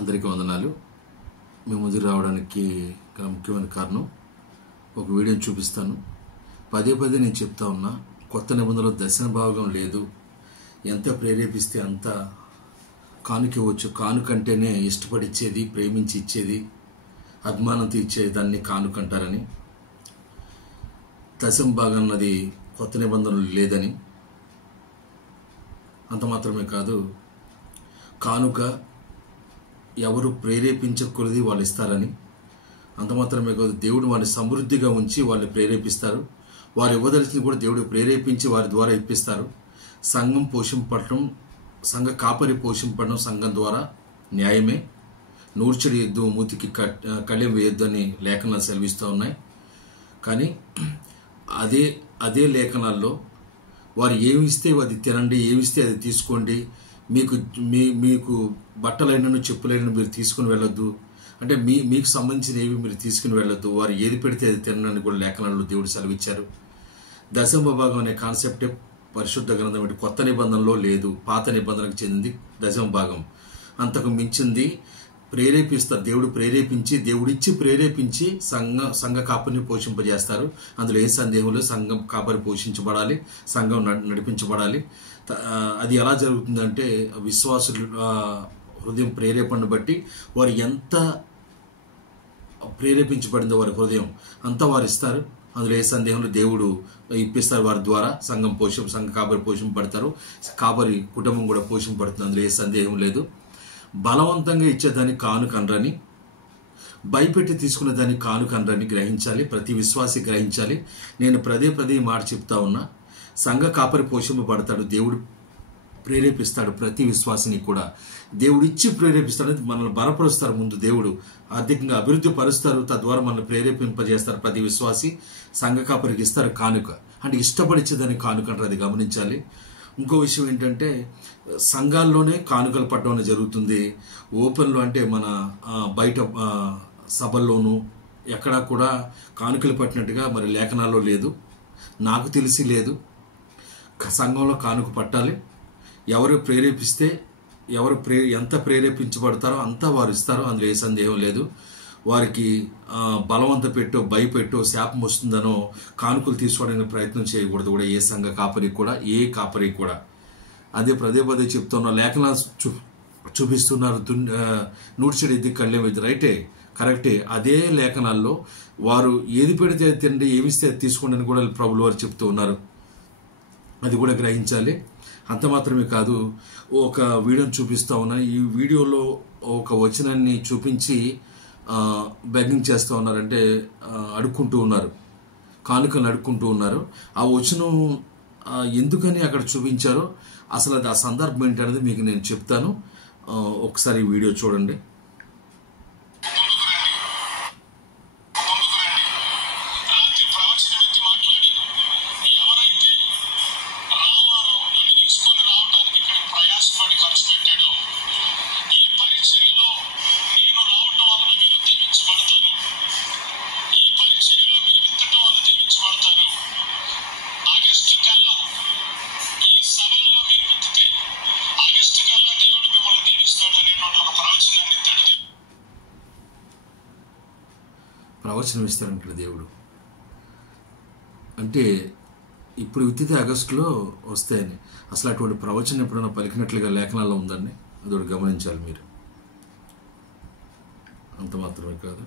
అందరికీ వందనాలు. మేము ముందుకు రావడానికి గల ముఖ్యమైన కారణం ఒక వీడియోని చూపిస్తాను. పదే పదే నేను చెప్తా ఉన్నా, కొత్త నిబంధనలో దర్శన భాగం లేదు. ఎంత ప్రేరేపిస్తే అంత కానుక ఇవ్వచ్చు. కానుకంటేనే ఇష్టపడి ఇచ్చేది, ప్రేమించి ఇచ్చేది, అభిమానంతో ఇచ్చేది దాన్ని కానుకంటారని. దశమ భాగం అన్నది కొత్త నిబంధనలు లేదని. అంత మాత్రమే కాదు, కానుక ఎవరు ప్రేరేపించకూడదు వాళ్ళు ఇస్తారని. అంత మాత్రమే కాదు, దేవుడు వారిని సమృద్ధిగా ఉంచి వాళ్ళని ప్రేరేపిస్తారు. వారు ఇవ్వదలిచింది కూడా దేవుడు ప్రేరేపించి వారి ద్వారా ఇప్పిస్తారు. సంఘం పోషింపడటం, సంఘ కాపరి పోషింపడడం సంఘం ద్వారా న్యాయమే. నూర్చడి ఎద్దు మూతికి కళ్ళెం వేయొద్దు అని లేఖనాలు సెలవిస్తూ ఉన్నాయి. కానీ అదే లేఖనాల్లో వారు ఏమి ఇస్తే అది తినండి, ఏమిస్తే అది తీసుకోండి, మీకు బట్టలైనను చెప్పులైనను మీరు తీసుకుని వెళ్ళొద్దు అంటే మీకు సంబంధించిన ఏవి మీరు తీసుకుని వెళ్ళొద్దు, వారు ఏది పెడితే అది తినని కూడా లేఖనాల్లో దేవుడు సెలవిచ్చారు. దశమ భాగం అనే కాన్సెప్టే పరిశుద్ధ గ్రంథం అంటే కొత్త నిబంధనలో లేదు, పాత నిబంధనకు చెందింది దశమ భాగం. అంతకు మించింది ప్రేరేపిస్తారు. దేవుడు ప్రేరేపించి, దేవుడిచ్చి ప్రేరేపించి సంఘ కాపరిని పోషింపజేస్తారు. అందులో ఏ సందేహంలో సంఘం కాపరి పోషించబడాలి, సంఘం నడిపించబడాలి. అది ఎలా జరుగుతుందంటే విశ్వాసుల హృదయం ప్రేరేపణను బట్టి వారు ఎంత ప్రేరేపించబడిందో వారి హృదయం అంతా వారు ఇస్తారు. అందులో ఏ సందేహంలో దేవుడు ఇప్పిస్తారు. వారి ద్వారా సంఘ కాపరి పోషింపబడతారు, కాపరి కుటుంబం కూడా పోషింపబడుతుంది. అందులో ఏ సందేహం లేదు. బలవంతంగా ఇచ్చేదాన్ని కానుకనరని, భయపెట్టి తీసుకునే దాన్ని కానుకనరని గ్రహించాలి. ప్రతి విశ్వాసి గ్రహించాలి. నేను పదే మాట చెప్తా ఉన్నా, సంఘ కాపరి పోషింపబడతాడు, దేవుడు ప్రేరేపిస్తాడు. ప్రతి విశ్వాసిని కూడా దేవుడు ఇచ్చి ప్రేరేపిస్తాడు. మనల్ని బలపరుస్తారు. ముందు దేవుడు ఆర్థికంగా అభివృద్ధి పరుస్తారు, తద్వారా మనల్ని ప్రేరేపింపజేస్తారు. ప్రతి విశ్వాసి సంఘ కాపరికి ఇస్తారు కానుక. అంటే ఇష్టపడిచ్చేదాన్ని కానుక అంటారు, అది గమనించాలి. ఇంకో విషయం ఏంటంటే సంఘాల్లోనే కానుకలు పట్టడం జరుగుతుంది. ఓపెన్లో అంటే మన బయట సభల్లోనూ ఎక్కడా కూడా కానుకలు పట్టినట్టుగా మరి లేఖనాల్లో లేదు, నాకు తెలిసి లేదు. సంఘంలో కానుక పట్టాలి. ఎవరు ప్రేరేపిస్తే ఎంత ప్రేరేపించబడతారో అంతా వారు ఇస్తారు. అందులో ఏ సందేహం లేదు. వారికి బలవంత పెట్టో, భయపెట్టో, శాపం వస్తుందనో కానుకలు తీసుకోవడానికి ప్రయత్నం చేయకూడదు కూడా ఏ సంఘ కాపరికి కూడా, ఏ కాపరికి కూడా. అదే పదే చెప్తున్నా, లేఖనాలు చూపిస్తున్నారు. నూర్చడి ఎద్ది కళ్ళెం ఎద్దు, రైటే, కరెక్టే. అదే లేఖనాల్లో వారు ఏది పెడితే తిండి, ఏమిస్తే అది తీసుకోండి అని కూడా ప్రభులు వారు చెప్తూ ఉన్నారు. అది కూడా గ్రహించాలి. అంత మాత్రమే కాదు, ఒక వీడియోని చూపిస్తా ఉన్నాను. ఈ వీడియోలో ఒక వచనాన్ని చూపించి బెగ్గింగ్ చేస్తూ ఉన్నారంటే అడుక్కుంటూ ఉన్నారు, కానుకలు అడుక్కుంటూ ఉన్నారు. ఆ వచనం ఎందుకని అక్కడ చూపించారో, అసలు అది ఆ సందర్భం ఏంటనేది మీకు నేను చెప్తాను. ఒకసారి ఈ వీడియో చూడండి. ప్రవచనం ఇస్తారంటాడు దేవుడు. అంటే ఇప్పుడు విత్తితే ఆగస్టులో వస్తాయని. అసలు అటువంటి ప్రవచనం ఎప్పుడైనా పలికినట్లుగా లేఖనాల్లో ఉందండి, అదొకటి గమనించాలి మీరు. అంత మాత్రమే కాదు,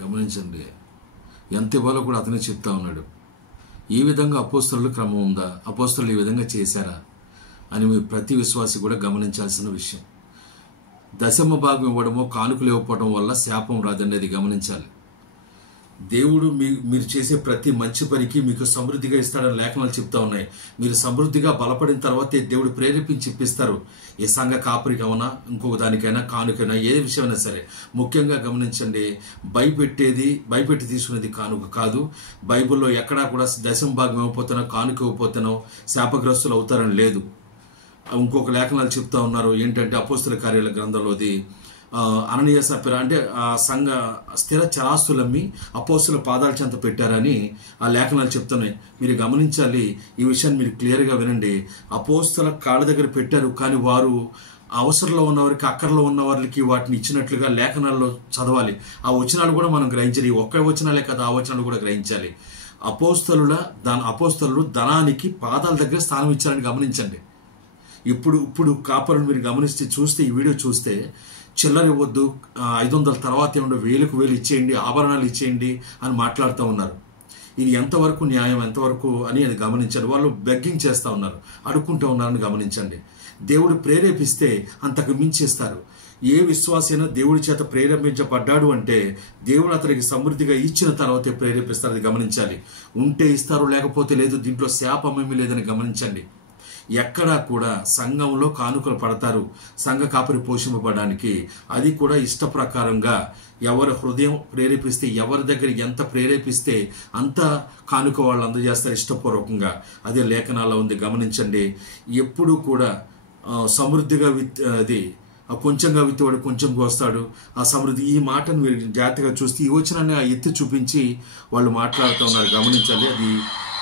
గమనించండి. ఎంత ఇవ్వాలో కూడా అతనే చెప్తా ఉన్నాడు. ఈ విధంగా అపోస్తలుల క్రమం ఉందా, అపోస్తలులు ఈ విధంగా చేశారా అని మీరు ప్రతి విశ్వాసి కూడా గమనించాల్సిన విషయం. దశమ భాగం ఇవ్వడమో కానుకలు ఇవ్వకపోవడం వల్ల శాపం రాదండి, అది గమనించాలి. దేవుడు మీరు చేసే ప్రతి మంచి పనికి మీకు సమృద్ధిగా ఇస్తాడని లేఖనాలు చెప్తా ఉన్నాయి. మీరు సమృద్ధిగా బలపడిన తర్వాతే దేవుడు ప్రేరేపించి ఇప్పిస్తారు. ఏ సంఘ కాపరికి అవునా, ఇంకొక దానికైనా, కానుకైనా, ఏ విషయమైనా సరే. ముఖ్యంగా గమనించండి, భయపెట్టి తీసుకునేది కానుక కాదు. బైబిల్లో ఎక్కడా కూడా దశమ భాగం ఇవ్వకపోతున్నావు, కానుక ఇవ్వకపోతున్నావు శాపగ్రస్తులు అవుతారని లేదు. ఇంకొక లేఖనాలు చెప్తా ఉన్నారు ఏంటంటే, అపోస్తుల కార్యాల గ్రంథంలోది అననీయ సప్పిరా అంటే ఆ సంఘ స్థిర చరాస్తులమ్మి అపోస్తుల పాదాల చెంత పెట్టారని ఆ లేఖనాలు చెప్తున్నాయి. మీరు గమనించాలి, ఈ విషయాన్ని మీరు క్లియర్గా వినండి. అపోస్తుల కాళ్ళ దగ్గర పెట్టారు, కానీ వారు అవసరంలో ఉన్నవారికి, అక్కర్లో ఉన్న వారికి వాటిని ఇచ్చినట్లుగా లేఖనాల్లో చదవాలి. ఆ వచనాలు కూడా మనం గ్రహించాలి. ఒక్క వచనాలే కదా, ఆ వచనాలు కూడా గ్రహించాలి. అపోస్తలు ధనానికి పాదాల దగ్గర స్థానం ఇచ్చారని గమనించండి. ఇప్పుడు కాపరులు మీరు గమనిస్తే చూస్తే, ఈ వీడియో చూస్తే, చిల్లర ఇవ్వద్దు, 500 తర్వాత ఏమన్నా 1000 ఇచ్చేయండి, ఆభరణాలు ఇచ్చేయండి అని మాట్లాడుతూ ఉన్నారు. ఇది ఎంతవరకు న్యాయం, ఎంతవరకు అని అది గమనించండి. వాళ్ళు బెగ్గింగ్ చేస్తూ ఉన్నారు, అడుక్కుంటూ ఉన్నారని గమనించండి. దేవుడు ప్రేరేపిస్తే అంతకు మించి ఇస్తారు. ఏ విశ్వాసైనా దేవుడి చేత ప్రేరేపించబడ్డాడు అంటే దేవుడు అతనికి సమృద్ధిగా ఇచ్చిన తర్వాతే ప్రేరేపిస్తారు. అది గమనించాలి. ఉంటే ఇస్తారు, లేకపోతే లేదు. దీంట్లో శాపమేమీ లేదని గమనించండి. ఎక్కడా కూడా సంఘంలో కానుకలు పడతారు సంఘ కాపరి పోషింపబడడానికి. అది కూడా ఇష్ట ప్రకారంగా ఎవరి హృదయం ప్రేరేపిస్తే, ఎవరి దగ్గర ఎంత ప్రేరేపిస్తే అంత కానుక వాళ్ళు అందజేస్తారు ఇష్టపూర్వకంగా. అదే లేఖనాల్లో ఉంది, గమనించండి. ఎప్పుడు కూడా సమృద్ధిగా కొంచెంగా విత్తువాడు కొంచెం కోస్తాడు. ఆ సమృద్ధి, ఈ మాటను మీరు జాగ్రత్తగా చూస్తే ఈ వచనాన్ని ఎత్తి చూపించి వాళ్ళు మాట్లాడుతూ ఉన్నారు. గమనించాలి. అది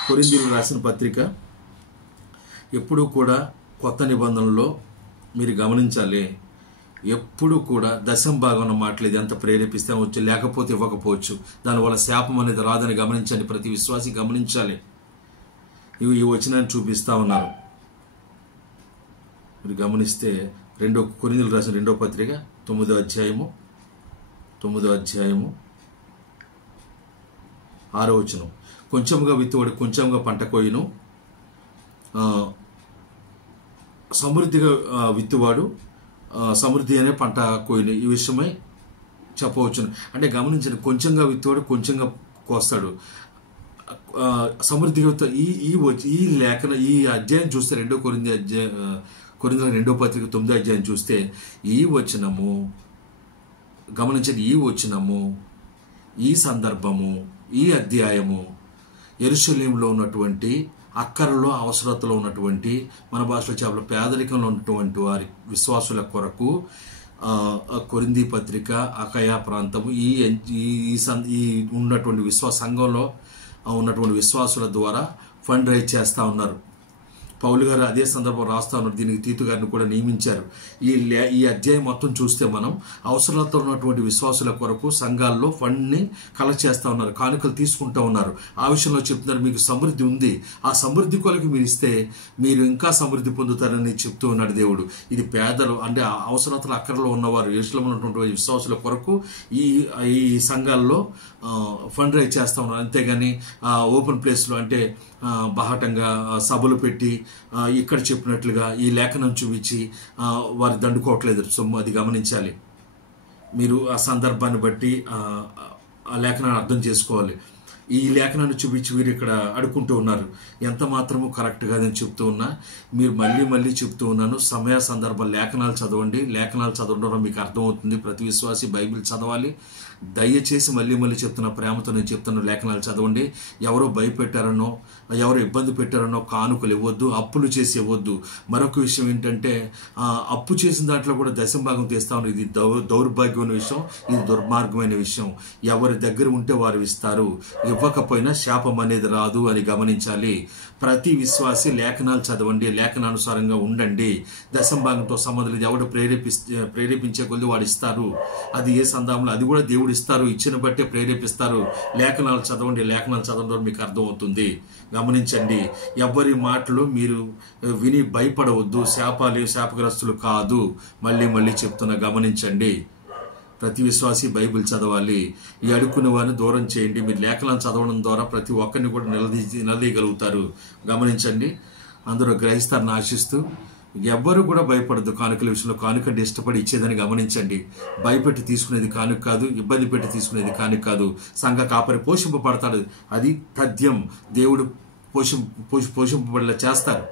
కొరింథీయులకు రాసిన పత్రిక. ఎప్పుడు కూడా కొత్త నిబంధనలో మీరు గమనించాలి, ఎప్పుడు కూడా దశమ భాగం మాటలేదు. ఎంత ప్రేరేపిస్తే వచ్చు, లేకపోతే ఇవ్వకపోవచ్చు. దానివల్ల శాపం అనేది రాదని గమనించండి. ప్రతి విశ్వాసి గమనించాలి. ఈ వచనాన్ని చూపిస్తా ఉన్నారు. మీరు గమనిస్తే కొరింథీయులకు రాసిన 2వ పత్రిక 9వ అధ్యాయము 6వ వచనం. కొంచెంగా విత్తువాడు కొంచెంగా పంట కోయును, సమృద్ధిగా విత్తువాడు సమృద్ధి అనే పంట కోయును. ఈ విషయమై చెప్పవచ్చును. అంటే గమనించండి, కొంచెంగా విత్తువాడు కొంచెంగా కోస్తాడు. సమృద్ధిగా ఈ లేఖన, ఈ అధ్యాయం చూస్తే కొరింథీయులకు 2వ పత్రిక 9వ అధ్యాయం చూస్తే ఈ వచనము గమనించండి. ఈ వచనము, ఈ సందర్భము, ఈ అధ్యాయము యెరూషలేములో ఉన్నటువంటి, అక్కరలో అవసరతలో ఉన్నటువంటి, మన భాషలో చెప్పిన పేదరికంలో ఉన్నటువంటి వారి విశ్వాసుల కొరకు కొరింథీ పత్రిక, అకయా ప్రాంతము, ఈ ఉన్నటువంటి సంఘంలో ఉన్నటువంటి విశ్వాసుల ద్వారా ఫండ్ రైజ్ చేస్తూ ఉన్నారు. పౌలు గారు అదే సందర్భం రాస్తా ఉన్నారు. దీనికి తీతు గారిని కూడా నియమించారు. ఈ అధ్యాయం మొత్తం చూస్తే మనం అవసరాలతో ఉన్నటువంటి విశ్వాసుల కొరకు సంఘాల్లో ఫండ్ని కలెక్ట్ చేస్తూ ఉన్నారు, కానుకలు తీసుకుంటూ ఉన్నారు. ఆ విషయంలో చెప్తున్నారు, మీకు సమృద్ధి ఉంది, ఆ సమృద్ధి కొరకు మీరు ఇస్తే మీరు ఇంకా సమృద్ధి పొందుతారని చెప్తూ ఉన్నాడు దేవుడు. ఇది పేదలు అంటే అవసరతలు అక్కరలో ఉన్నవారు, యెరూషలేములో ఉన్నటువంటి విశ్వాసుల కొరకు ఈ సంఘాల్లో ఫండ్ రైజ్ చేస్తూ ఉన్నారు. అంతేగాని ఓపెన్ ప్లేస్లో అంటే బాహటంగా సభలు పెట్టి ఇక్కడ చెప్పినట్లుగా ఈ లేఖనం చూపించి వారి దండుకోవట్లేదు సొమ్ము. అది గమనించాలి. మీరు ఆ సందర్భాన్ని బట్టి ఆ లేఖనాన్ని అర్థం చేసుకోవాలి. ఈ లేఖనాన్ని చూపించి వీరు ఇక్కడ అడుక్కుంటూ ఉన్నారు. ఎంత మాత్రము కరెక్ట్ కాదని చెప్తూ ఉన్నా, మీరు మళ్ళీ చెప్తూ ఉన్నాను, సమయ సందర్భ లేఖనాలు చదవండి. లేఖనాలు చదవడం మీకు అర్థమవుతుంది. ప్రతి విశ్వాసి బైబిల్ చదవాలి. దయచేసి మళ్ళీ చెప్తున్న, ప్రేమతో నేను చెప్తున్న, లేఖనాలు చదవండి. ఎవరో భయపెట్టారనో, ఎవరో ఇబ్బంది పెట్టారనో కానుకలు ఇవ్వద్దు, అప్పులు చేసి ఇవ్వద్దు. మరొక విషయం ఏంటంటే, అప్పు చేసిన దాంట్లో కూడా దశమ భాగం తీస్తా ఉన్నారు. ఇది దౌర్భాగ్యమైన విషయం, ఇది దుర్మార్గమైన విషయం. ఎవరి దగ్గర ఉంటే వారు ఇస్తారు, ఇవ్వకపోయినా శాపం అనేది రాదు అని గమనించాలి. ప్రతి విశ్వాసి లేఖనాలు చదవండి, లేఖనానుసారంగా ఉండండి. దశమ భాగంతో సంబంధం లేదు. ఎవడు ప్రేరేపించే కొద్ది వాడు ఇస్తారు. అది ఏ సందర్భంలో, అది కూడా దేవుడు ఇస్తారు, ఇచ్చిన బట్టే ప్రేరేపిస్తారు. లేఖనాలు చదవండి, లేఖనాలు చదవడం మీకు అర్థమవుతుంది. గమనించండి, ఎవరి మాటలు మీరు విని భయపడవద్దు. శాపగ్రస్తులు కాదు. మళ్ళీ చెప్తున్నా, గమనించండి. ప్రతి విశ్వాసి బైబిల్ చదవాలి. ఈ అడుక్కునే వారిని దూరం చేయండి. మీరు లేఖనాలు చదవడం ద్వారా ప్రతి ఒక్కరిని కూడా నిలదీయగలుగుతారు. గమనించండి. అందరూ గ్రహిస్తారని ఆశిస్తూ ఎవ్వరు కూడా భయపడద్దు కానుకల విషయంలో. కానుకంటే ఇష్టపడి ఇచ్చేదని గమనించండి. భయపెట్టి తీసుకునేది కానుక కాదు, ఇబ్బంది పెట్టి తీసుకునేది కానుక కాదు. సంఘ కాపరి పోషింపబడతాడు, అది తథ్యం. దేవుడు పోషింపబడేలా చేస్తారు,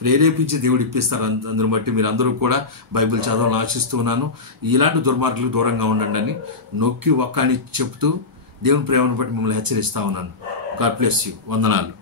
ప్రేరేపించి దేవుడు ఇప్పిస్తారు. అందును బట్టి మీరు అందరూ కూడా బైబిల్ చదవాలని ఆశిస్తూ ఉన్నాను. ఇలాంటి దుర్మార్గులకు దూరంగా ఉండండి అని నొక్కి ఒక్కని చెప్తూ దేవుని ప్రేమను బట్టి మిమ్మల్ని హెచ్చరిస్తా ఉన్నాను. God bless you. వందనాలు.